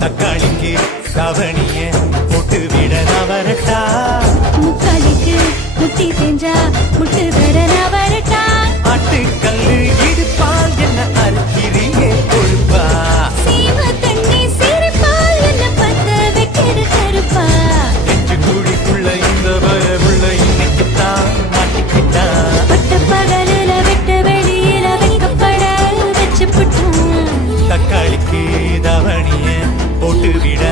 தக்காளிக்கு கவனிய போட்டு விட நவரட்டா முக்காலிக்கு முட்டி செஞ்சா முட்டு விட நவரட்டா ஆட்டுக்கல்லு இடுப்பால் என்ன அறுக்கிறீங்க கொழுப்பா சீம தண்ணி சிரிப்பால் என்ன பத்த வைக்கிற கருப்பா நெஞ்சு குழிக்குள்ள இந்த பயமுள்ள இன்னைக்குத்தான் மாட்டிக்கிட்டா பட்ட பகலில விட்டு வெளியில வைக்கப்பட வச்சு புட்டான் தக்காளிக்கு தவணிய போட்டு விட